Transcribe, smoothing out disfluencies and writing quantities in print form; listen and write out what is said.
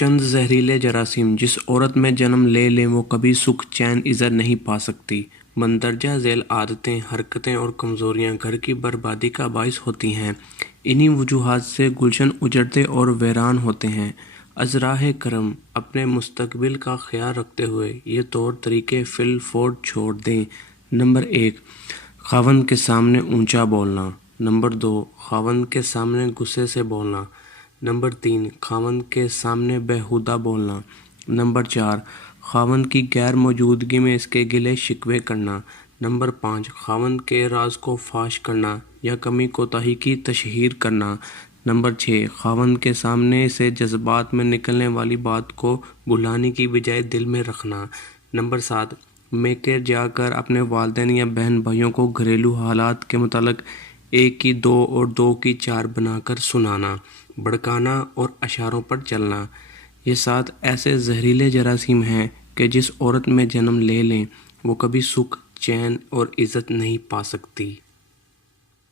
چند زہریلے جراثیم جس عورت میں جنم لے لیں وہ کبھی سکھ چین عزت نہیں پا سکتی۔ مندرجہ ذیل عادتیں، حرکتیں اور کمزوریاں گھر کی بربادی کا باعث ہوتی ہیں۔ انہی وجوہات سے گلشن اجڑتے اور ویران ہوتے ہیں۔ ازراہ کرم اپنے مستقبل کا خیال رکھتے ہوئے یہ طور طریقے فی الفور چھوڑ دیں۔ نمبر 1، خاوند کے سامنے اونچا بولنا۔ نمبر 2، خاوند کے سامنے غصے سے بولنا۔ نمبر 3، خاوند کے سامنے بیہودہ بولنا۔ نمبر 4، خاوند کی غیر موجودگی میں اس کے گلے شکوے کرنا۔ نمبر 5، خاوند کے راز کو فاش کرنا یا کمی کوتاہی کی تشہیر کرنا۔ نمبر 6، خاوند کے سامنے سے جذبات میں نکلنے والی بات کو بھلانے کی بجائے دل میں رکھنا۔ نمبر 7، میکے جا کر اپنے والدین یا بہن بھائیوں کو گھریلو حالات کے متعلق 1 کی 2 اور 2 کی 4 بنا کر سنانا، بھڑکانا اور اشاروں پر چلنا۔ یہ 7 ایسے زہریلے جراثیم ہیں کہ جس عورت میں جنم لے لیں وہ کبھی سکھ، چین اور عزت نہیں پا سکتی۔